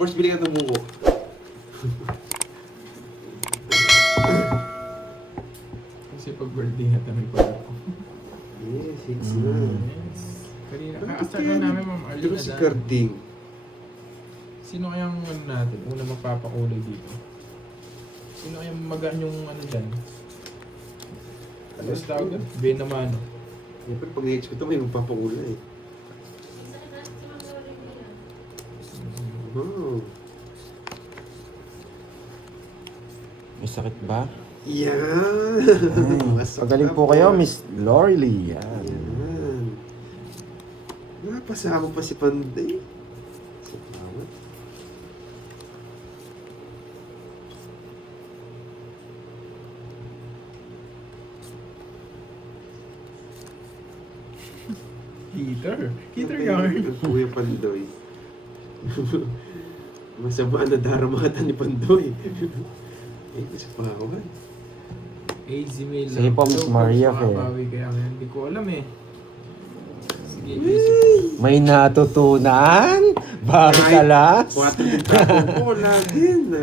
Boss, bili ka ng buko. Kasi pag birthday na kami pala ako. Yes, it's na. Yes. Kanina, kakasal na namin Ma'am Arlene Pero si Carding. Sino kayang ano natin, una magpapakulay dito? Sino kayang magaan yung ano dyan? Ano sa tawag doon? Benamano. Siyempre, pag na-HP ito, may magpapakula eh. Oh. May sakit ba? Yan! Masakit Pagaling na, po kayo, boss. Miss Lorely. Yan. Yan. Napasama pa si Panday. Sa tawad. Heater yarn. Ang Kuya Pandoy. Masama na daramatan ni Pandoy. Eh, sa pahawan. AZ Mail. Sige po, Miss Maria, Fair. Makabawi kaya ngayon. Hindi ko alam eh. Sige, isip. May natutunan? Bakit alas? 4 din tapon ko, lagi na.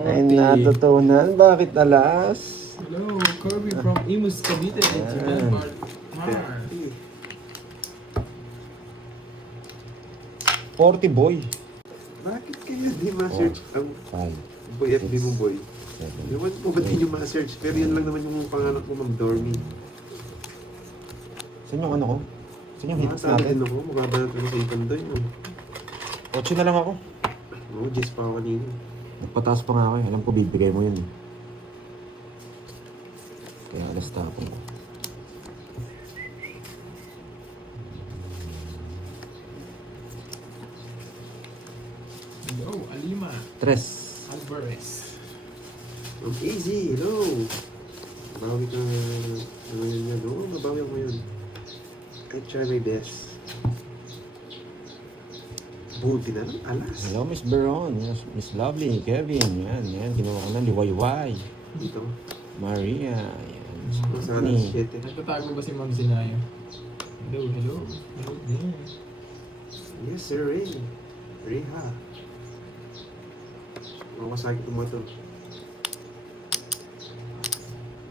May natutunan? Bakit alas? Hello, Kirby from Imus, Cavite. It's Yan. Mar. 40 boy. Bakit kaya di ma-search ang 5, boy FB mo, boy? 7. Ewan po ba't di nyo ma-search? Pero yun lang naman yung pangalan ko, Ma'am Dormy. Saan yung ano ko? Saan yung hits Nakatali natin? din ako, mababa na talaga sa Pandoy. 8 na lang ako. Oo, Jess pa ako kanina. Nagpataas pa nga ako eh. Alam ko bibigay mo yun eh. Kaya alas tapon ko. Hello, Alima. 3. Alvarez. Ma'am Easy, hello! Bawi ka ngayon yan. Oo, mabawi ako yun. I try my best. Buti na lang, alas. Hello, Miss Beron. Yes, Miss Lovely. Kevin. Yan. Kinuha ko ng liwayway. Dito. Maria. Yan. Masana Ni. 7. Nagtatago ba si Ma'am Zinayo? Hello. Hello there. Yes, sir, Ray. Reha. Mawasakit ito mo ito.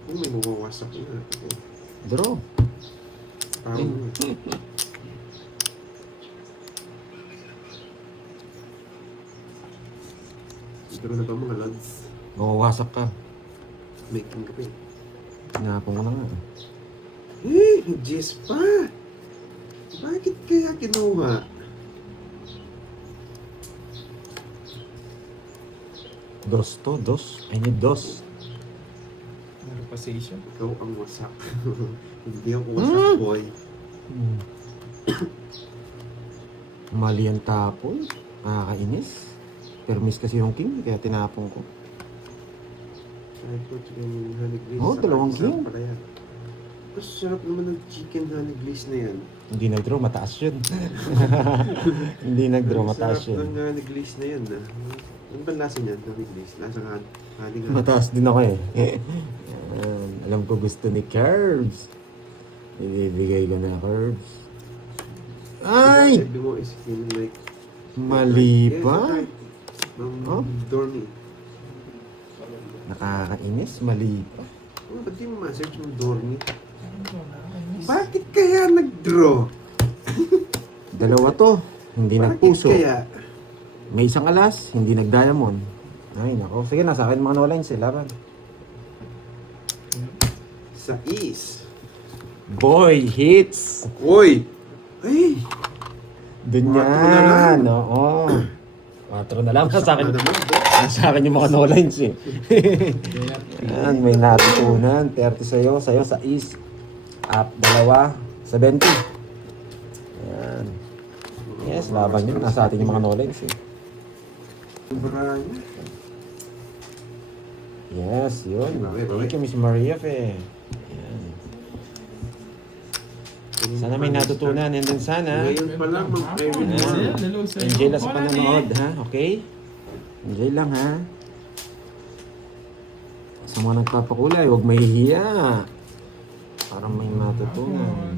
May mawawasak na. Draw. Tama mo. Pero na ba mga lads? Mawawasak ka. Making ka pa eh. Tinapon ko na nga. Eh, Jess pa! Bakit kaya kinuha? Dos to. I need dos. Ano pa station? Ikaw ang wasak. Hindi ako wasak, boy. Mali ang tapon. Nakakainis. Permis kasi yung king, kaya tinapon ko. Ay, ko chicken honey glaze. Oh, Saka dalawang isang king. pala yan. Mas sarap naman ng chicken honey glaze na yan. Hindi nag-draw, mataas yun. Hindi nag-draw, Ang mataas sarap ng yun. honey glaze na yan. Ano ba lasa niyan, honey glaze? Lasa ka honey nga. Mataas din ako eh. Yan. Alam ko gusto ni Curbs. Ibibigay ko na Curbs. Ay! Sabi mo is feeling like... Mali Yes, pa. right. Oh? Dormy. Nakakainis, mali pa. Oh, ba't di mo ma-search mo Dormy? Bakit kaya nag-draw? Dalawa to, hindi Bakit nagpuso. kaya? May isang alas, hindi nag-diamond. Ay, nako. Sige, nasa akin mga no-lines sila. Sa is. Boy, hits! Uy! Ay! Dun Quatro na yan, lang. oo. 4 na lang. Sa akin, Ano naman? sa akin yung mga no-lines eh. Yan, may natutunan. 30 sa'yo sa is. Up, 2, 70. Yan. Yes, laban yun. Nasa atin yung mga no-lines eh. Branya. Yes, yun. Bawi. Thank you, Miss Maria Fe. Yan. Sana may natutunan. And then sana, Ngayon pa lang, mag-Irene Ayan. mo. Hello sa'yo. enjoy lang sa panonood, ha? Okay? Enjoy lang, ha? Sa mga nagpapakulay, huwag mahihiya. Para may matutunan.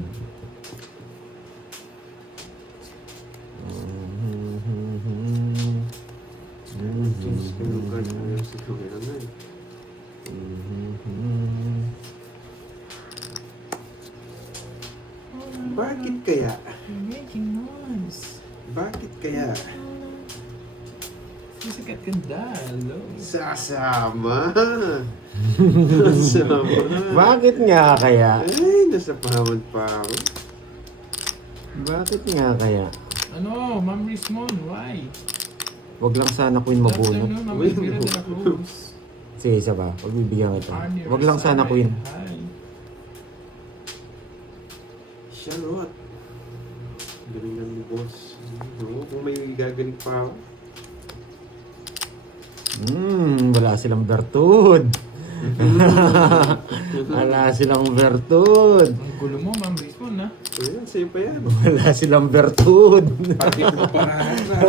kaya? You're making noise. Bakit kaya? Musikat ka dalo. Sasama! Sasama! Bakit nga kaya? Ay, nasa pamad pa ako. Bakit nga kaya? Ano, Ma'am Rismon, why? Wag lang sana Queen mabunot. Afternoon, Ma'am Elvira de la Cruz. Sige, isa ba? Wag bibigyan kita. Arnie Wag lang sana Rosales, Queen. hi. Charot. Galing lang ni boss. Oo, kung may gagaling pa ako. Wala silang bertud. Wala silang bertud. Ang gulo mo, Ma'am Rismon, ha? Ayan, sa'yo pa yan. Wala silang bertud. Pati mo parahan na.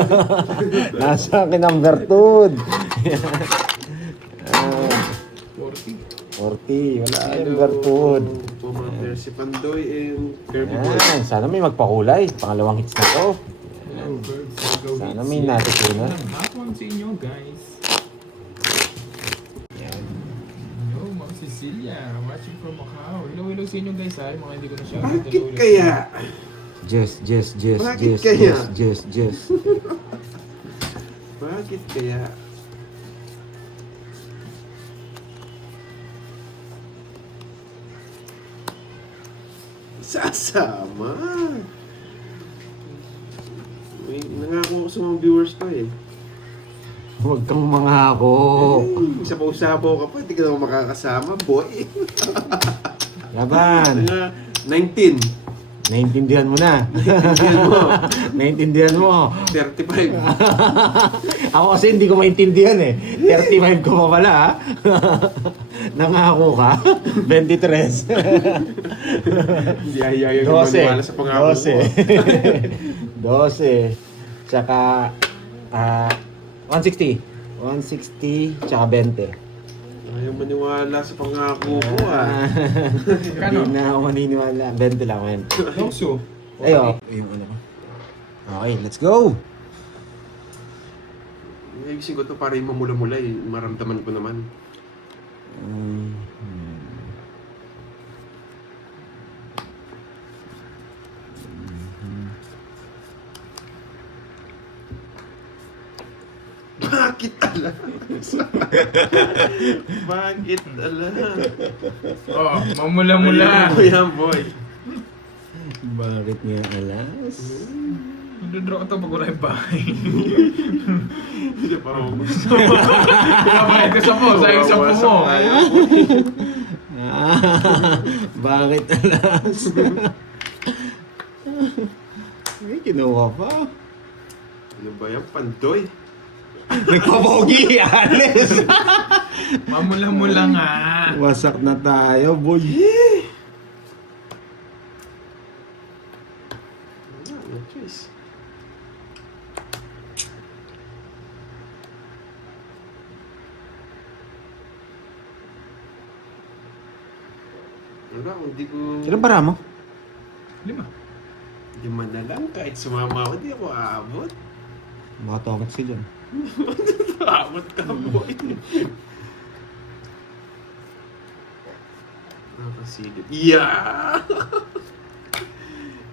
Nasa akin ang bertud. 40. 40. Wala yung bertud. Pumater si Pandoy and Kirby Boy. Yan. Sana may magpakulay. Pangalawang hits na to. Hello, birds. Go Sana hits. may natutunan. Hapon sa inyo, guys. Yan. Hello, Ma'am Cecilia. Watching from Macau. Hello sa inyo, guys, ha? Yung mga hindi ko na shout out. Bakit kaya? Jess. Bakit kaya? Jess. Bakit kaya? Sasama! May nangako ko sa mga viewers ko eh. Huwag kang mangako. Eh, sabaw-sabaw ka pa, hindi ka naman makakasama, boy. Laban. 19. Naintindihan mo na. Yan mo. Naintindihan mo. 35. Ako kasi hindi ko maintindihan eh. 35 ko pa pala ha. Nangako ka. 23. Hindi ayayaw yung maniwala sa pangako ko. 12. Tsaka 160. 160 tsaka 20. Ayaw maniwala sa pangako ko ah. Kano? Hindi na ako maniniwala. 20 lang man. Longso. Ayo. Yung ano ko. Okay, let's go. Nagising ko to para yung mamula-mula eh. Maramdaman ko naman. Bakit alam? Bakit alam? Oh, mamula-mula. Yan boy. Bakit nga alas? Nagdodraw ko ito pag wala yung bahay. Hindi pa rin mo. Pinabayad ka sa po, sayang sa po mo. Bakit alas? May kinuha pa. Ano ba yan? Pandoy? Nagpapogi, alis. Mamula-mula nga. Wasak na tayo, boy. No choice. Wala, hindi ko... Ilan para mo? 5. Lima na lang, kahit sumama ako, di ako aabot. Mga tongit sila. Aabot ka, boy. Nakasilip. Yeah!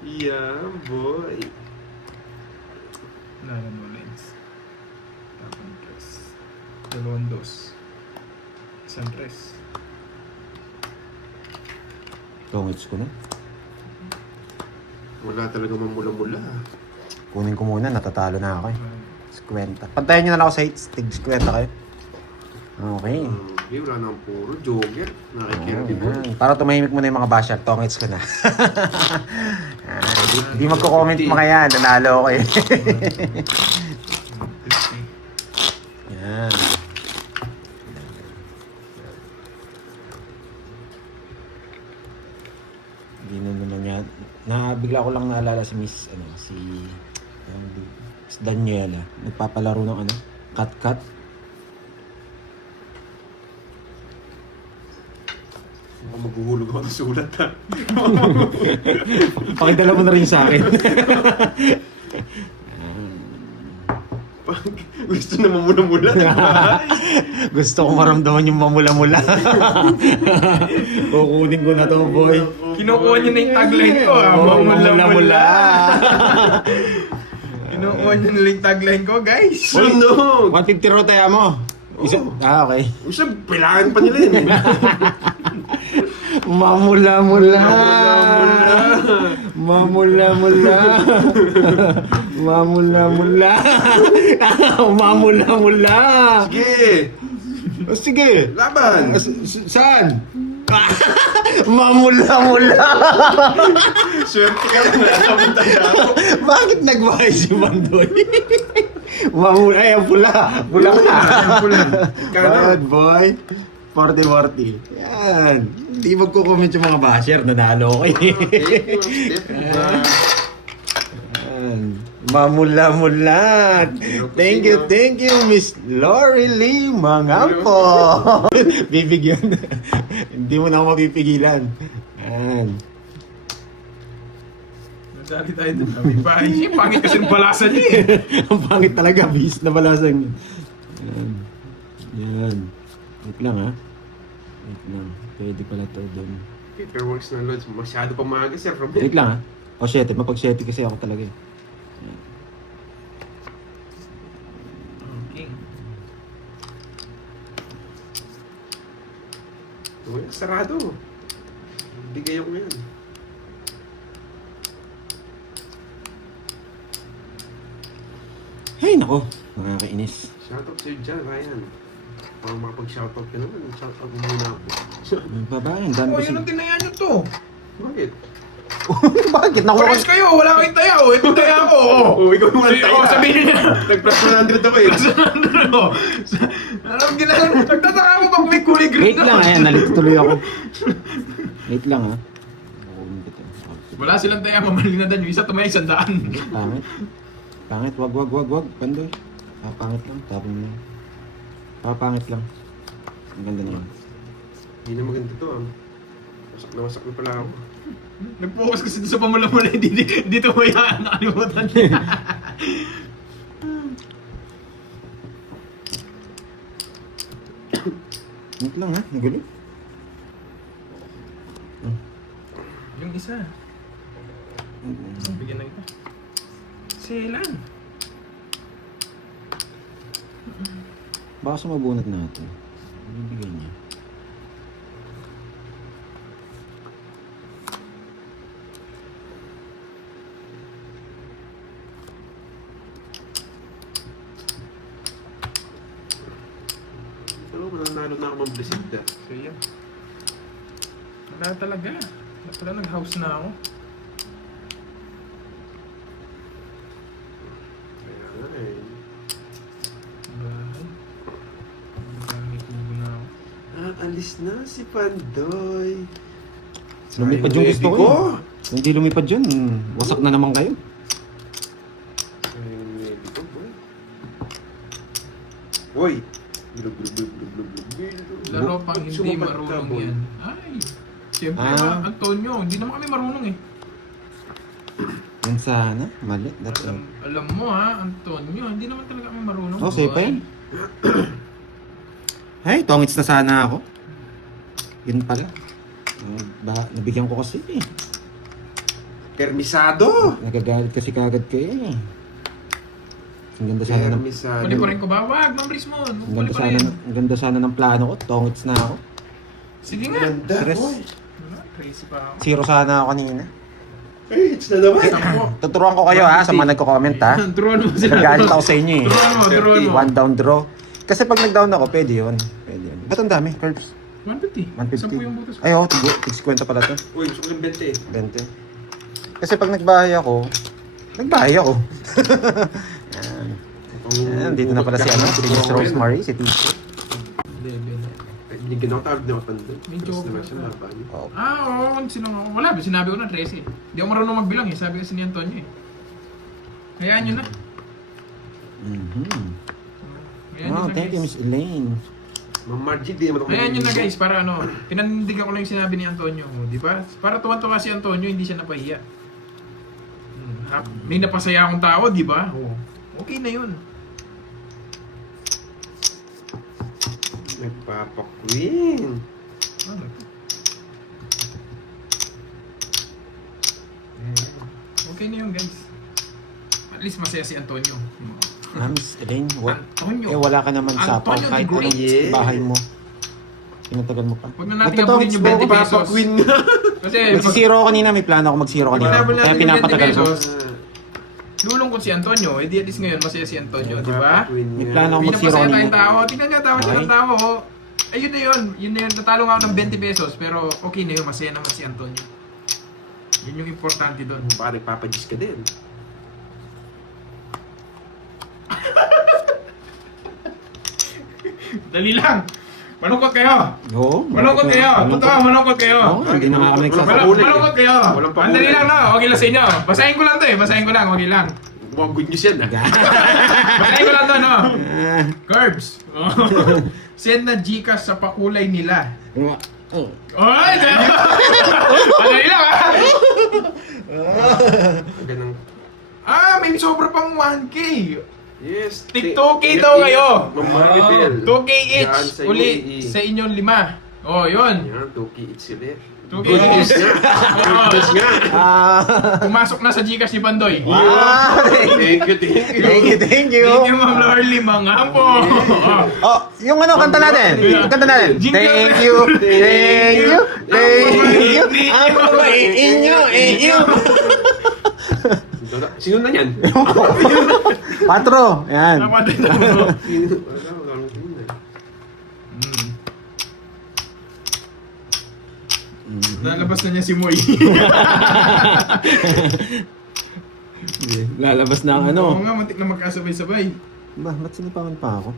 Yeah, boy. Nala mo lens. Tapang tres. 2, 1, 3. Tongits ko na. Wala talaga mamula-mula. Kunin ko muna, natatalo na ako eh. 50. Pantayan nyo na lang ako sa hits. Tig 50 kayo. Okay. Okay, wala nang puro jogger. Nakikirby boy. Ayan. Para tumahimik muna yung mga basher, tongits ko na. Di magko-comment mga yan, nanalo ako eh. Yan. Hindi na naman yan. Bigla ko lang naalala si Miss, si Daniela. Nagpapalaro ng cut-cut. Baka maghuhulog ako ng sulat ha. Pakidala mo na rin sa akin. Pag gusto na mamula-mula, diba? Gusto ko maramdaman yung mamula-mula. Kukunin ko na to, boy. Kinukuha niyo na yung tagline ko, ha? Mamula-mula. Kinukuha niyo na yung tagline ko, guys. Oh no! 150 raw tayo mo. Okay. Siya, kailangan pa nila yun. Mamula-mula. Mamula-mula. Mamula-mula. Mamula-mula. Sige! Sige. Laban! Saan? Mamula-mula. Swerte ka lang, nakapunta siya ako. Bakit nagbahay si Bandoy? Mamula, ay, ang pula. Pula ka. Bad boy. 40-40. Yan. Hindi magko-comment yung mga basher. Nanalo ko eh. Yan. Mamula-mula. Thank you, Miss Lori Lee Mangampo. Bibigyan. Hindi mo na ako mapipigilan. Yan. Nagdali tayo dun. Sabi pa, ay, pangit kasi ng balasan niya eh. Ang pangit talaga, bis na balasan yun. Yan. Yan. Wait lang ha. Wait lang. Pwede pala to doon. Paperworks na loads. Masyado pa maaga, sir. Wait lang ha. O 7. Mapag 7 kasi ako talaga eh. Okay. Uy, sarado. Bigay ako ngayon. Hey, nako. Nakakainis. Shoutout sa'yo dyan, Ryan. Para makapag-shoutout ka naman, shoutout mo muna ako. Babae, ang dami Oh, ko yun ang tinayaan nyo to. Bakit? Bakit? Nakuha Pares kayo, wala kayong taya. Oh, ito taya ko. Oh, ikaw yung Sige, oh, sabihin niya. Nag-plus 100 ako eh. Anong ginagawa? Nagtataka mo bang may kulay green Wait lang, ayan. Nalito tuloy ako. Wait lang ha. Wala silang taya, mamalinadan yung isa, tumaya 100. Pangit. Pangit, wag. Pandoy. Pangit lang, tapon mo lang. Pangit lang. Ang ganda naman. Hindi na maganda to ah. Wasak na pala ako. Nag-focus kasi sa pamula-mula, hindi tumaya, nakalimutan niya. Wait lang ha, ang gulo. Yung isa. Bigyan na kita. Selan. Baka sumabunat natin. Bibigay niya. Pero mananalo na ako ng Blizzard. So yan. Wala talaga. Wala nag-house na ako. Kaya nga eh. Bahay. Bahay kubo na ako. Alis na si Pandoy. Lumipad yung gusto ko. Kung hindi lumipad yun, wasak na naman kayo. Sayang nebi ko, boy. Boy! Blub. Laro pang hindi Sumapat ka, marunong boy. yan. Ay! Siyempre Antonio, hindi naman kami marunong eh. Yan sana, mali. That's all. Alam mo ha, Antonio, hindi naman talaga kami marunong. Oh, safe pa yan. Ay, tongits na sana ako. Yun pala. Nabigyan ko kasi eh. Permisado! Nagagalit kasi kagad kayo eh. Ang ganda sana ng... Permisado. Pwede pa rin ko ba? Wag, Ma'am Rismon. Ang ganda sana ng plano ko. Tongits na ako. Sige nga. Ganda, Stress. boy. Wala, crazy pa ako. Zero sana ako kanina. Hey, it's na naman. Sampo. Tuturuan ko kayo ha, sa mga nagko-comment ha. Turuan mo sila. Nagalit ako sa inyo eh. Turuan mo. One down draw. Kasi pag nag-down ako, pwede yun. Pwede yun. Ba't ang dami? Curves. 150. 150. Sampu yung butas ko. Ay, oh, tig 50 pala to. Uy, gusto ko ng 20 eh. 20. Kasi pag nagbahay ako, ako. Yan, dito na pala si ano, si Miss Rosemary, si Tito. Binigyan ako tawag na Pandoy. Medyo Tapos naman okay. siya laban. Oh. Oo, sino nga ako? Wala, sinabi ko na 13. Hindi ako marunong magbilang eh. Sabi kasi ni Antonio eh. Hayaan nyo na. Hayaan nyo Wow, na thank you, guys. Miss Elaine. Ma'am Margie, di naman ako Hayaan nyo na naliligo. guys, para ano, pinanindigan ko lang yung sinabi ni Antonio. Di ba? Para tuwan-tuwa si Antonio, hindi siya napahiya. May napasaya akong tao, di ba? Okay na yun. Nagpapakwin. Ano? Okay na yun, guys. At least masaya si Antonio. Miss Elaine, Antonio. wala ka naman sa Antonio kahit the Great. anong bahay mo. Pinatagal mo pa. Huwag na natin abulin yung 20 pesos. Nagpapakwin nga. Kasi Magsisiro ako kanina, may plano ako magsiro kanina. Pag Kaya natin pinapatagal 20 ko. pesos, lulungkot si Antonio. Eh di at least ngayon masaya si Antonio, di ba? May plano ako Hindi na magsiro masaya kanina. tayong tao. Tingnan niya, tawa siya Okay. ng tao. Ayun na yun. Yun na yun. Natalo nga ako ng 20 pesos. Pero okay na yun. Masaya naman si Antonio. Yun yung importante doon. Baka nagpapadis ka din. Dali lang. Malungkot kayo. Oo. Malungkot kayo. Totoo, malungkot kayo. Oo, hindi naman kami nagsasabi. Pakulay. Malungkot kayo. Walang Ang dali pakulay. lang na. Okay lang sa inyo. Basahin ko lang to eh. Basahin ko lang. Okay lang. Mukhang good news yan ah. Basahin ko lang to, no? Curbs. Send na Gcash sa pakulay nila. Oh. Oy! Madali lang ah! Ganang... May sobra pang 1K. Yes. TikTok daw kayo. Mamaribel. 2K Yan each. sa Uli UAE. sa inyong 5. Oh, yun. Yan, 2K each sila. 2K Good news each. nga. Good news nga. Pumasok na sa Gcash ni Pandoy. Wow! Thank you, thank you. Thank you, thank you. Thank you, Ma'am Lorly. Mga po. Oh, yung ano, kanta natin. Kanta natin. Jingle. Thank you, thank you, thank you. Ang mabait inyo, inyo. Sino na yan? Patro, yan. Napatay na mo. Sino? Wala, wala sino na. Lalabas na niya si Moy. Lalabas na ang Oo ano. nga, matik na magkasabay-sabay. Ba, ba't sinipangan pa ako?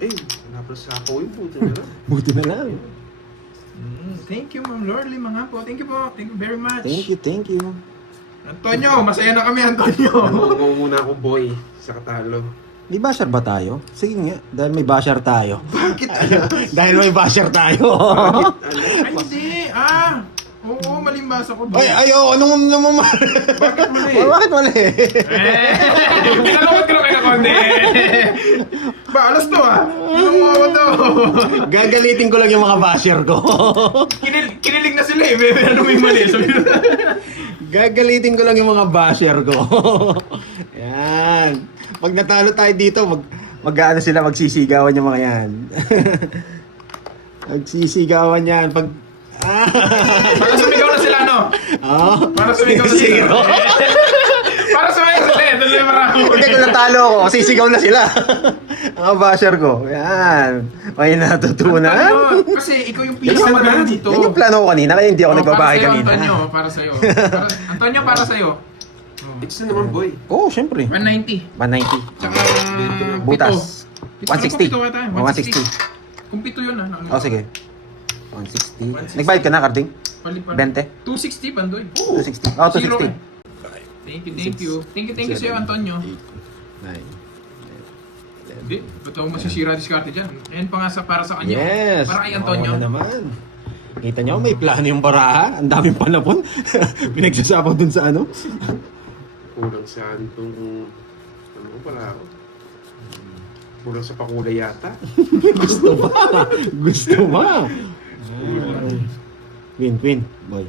Eh, wala pa sa ako yung puto na lang. Buti na lang. Thank you, Ma'am Lorly. Mga po. Thank you po. Thank you very much. Thank you, thank you. Antonio, masaya na kami, Antonio. Nangungo muna ako, boy, sa katalo. May basher ba tayo? Sige nga, dahil may basher tayo. Bakit? Dahil may basher tayo. Ay, hindi. Oo, maling basa ko. Ay, ayo, anong naman? Bakit mali? Bakit mali? Pinalungkot ko na kayo konti. Ba, alas to Anong mga to? Gagalitin ko lang yung mga basher ko. Kinilig na sila eh. Ano may mali? Sabi na. Gagalitin ko lang yung mga basher ko. Yan. Pag natalo tayo dito, mag-ano sila, magsisigawan yung mga yan. Magsisigawan yan. Pag... Para sumigaw na sila, no? Oh, Para sumigaw na sila. Para sumigaw sila. Ito sila marami. hindi ko natalo ako, sisigaw na sila. Mga basher ko. Yan. May natutunan. Ano? Kasi ikaw yung pinaka magaling dito. Yan yung plano ko kanina, kaya hindi ako nagbabahay para sa'yo, kanina. Antonio, para sa'yo. Antonio, para sa'yo. It's na naman, boy. Oo, oh, syempre. 190. 190. Tsaka Butas. pito. 160. Pito ka tayo. 160. Kung pito yun Oh, sige. 160. Nagbayad ka na, Carding? 20? 260, Pandoy. 260. Oh, 260. Zero eh. Thank you. Thank you sa'yo, Antonio. 9. Hindi, ba't ako masisira diskarte dyan? Ayan pa nga para sa kanya. Yes. Para kay Antonio. Oo naman. Kita nyo, may plano yung baraha. Ang daming panapon. Pinagsasapaw dun sa ano. Kulang sa itong... Ano pala ako? Kulang sa pakulay yata. Gusto ba? Gusto ba? Win, boy.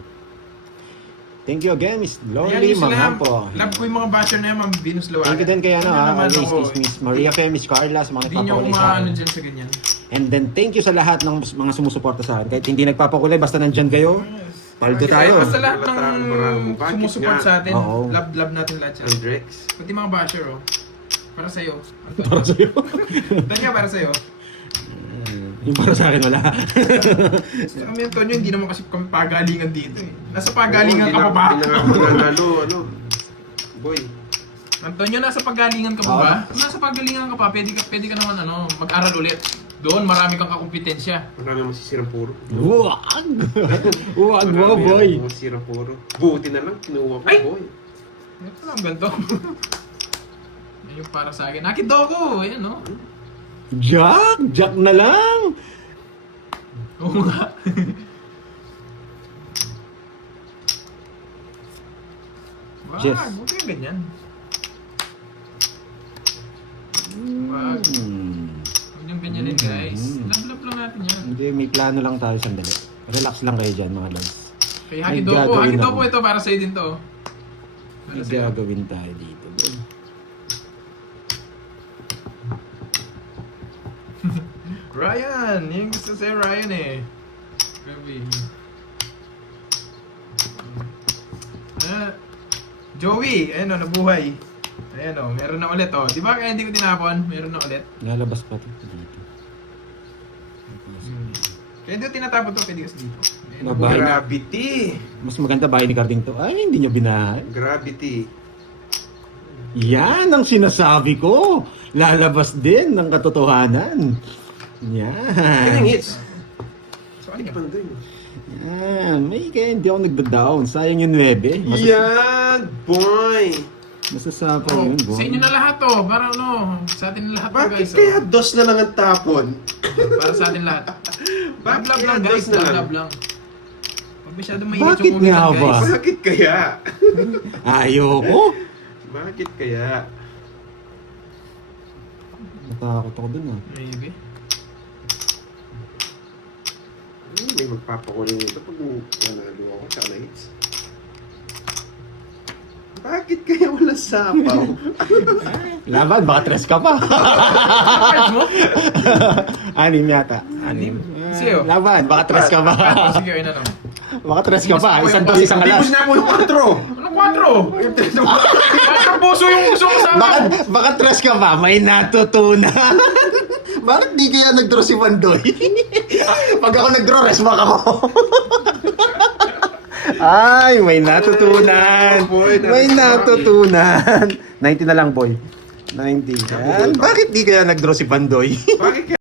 Thank you again, Miss Ayan Lorly yung sila. Manghapo. Love ko yung mga basher na yan, Ma'am Venus Lawagan. Thank you din kay ano, naman always, ako. Miss Maria kay Miss Carla sa mga Hindi niyo ako nagpapakulay sa maano akin. dyan sa ganyan. And then thank you sa lahat ng mga sumusuporta sa akin. Kahit hindi nagpapakulay, basta nandyan kayo. Paldo tayo. Basta lahat Maraming ng bakit sumusupport nga? sa atin, Oo. love natin lahat yan. Andrex. Pati mga basher, oh. Para sa'yo. Para sa'yo. Tanya, para sa'yo. Yung para sa akin, wala. Kami, Antonio, hindi naman kasi kami pagalingan dito eh. Nasa pagalingan ka pa ba? Hindi na nga mananalo, ano. Boy. Antonio, nasa pagalingan ka pa ba? Kung nasa pagalingan ka pa, pwede ka naman mag-aral ulit. Doon, marami kang kakumpetensya. Marami masisirang puro. Huwag! Huwag mo, boy. Masisirang puro. Buti na lang, kinuha ko, Ay! boy. Ito lang, ganito. Yan yung para sa akin. Akin daw ko, ayan no. Jack na lang! Oo nga. Wag, Jeff. huwag kayong ganyan. Wag. Huwag niyong ganyanin guys. Love lang Kasi may plano lang tayo sandali. Relax lang kayo dyan mga lods. Kay May Hakidopo. gagawin Hakidopo ako. ito para sa'yo din to. May gagawin tayo dito. Boy. Ryan! Yung gusto sa'yo Ryan eh. Grabe. Joey! Ayan o, nabuhay. Ayan o, meron na ulit o. Di ba kaya hindi ko tinapon? Meron na ulit. Lalabas pa ito dito. Kaya hindi ko tinatapon to, pwede kasi dito. Ayan, Nabahay. nabuhay na. Gravity. Mas maganda bahay ni Carding to. Ay, hindi nyo binahay. Gravity. Yan ang sinasabi ko. Lalabas din ng katotohanan. Kailang Yan. hits. So, ano ka? Pandoy. Yan. May kaya hindi ako nagda-down. Sayang yung 9. Yan, boy. Masasapa Oh, yun, sa inyo na lahat to. Para ano, sa atin na lahat to Bakit guys. kaya Oh. dos na lang ang tapon? Para sa atin lahat. Bakit Love kaya lang guys, dos na lang? love lang. Pag masyadong mainit Bakit yung ulan nga ba? guys. Bakit kaya? Ayoko. Bakit kaya? Natakot ako dun ah. Maybe. May magpapakuling ito pag nanalo ako sa lights. Bakit kaya wala sapaw? Laban, baka tres ka pa. Cards mo? Anim yata. Anim. Sa'yo? Laban, baka tres ka pa. Ah, sige, ayun na lang. Baka tres ka pa. Isang dos, isang Hindi mo alas. sinabi yung 4! Ano 4? 4 puso yung gusto ko sama. Baka tres ka pa. May natutunan. Bakit di kaya nag-draw si Pandoy? Pag ako nag-draw, resmak ako. Ay, may natutunan. May natutunan. 90 na lang, boy. 90. Yan. Bakit di kaya nag-draw si Pandoy? Bakit kaya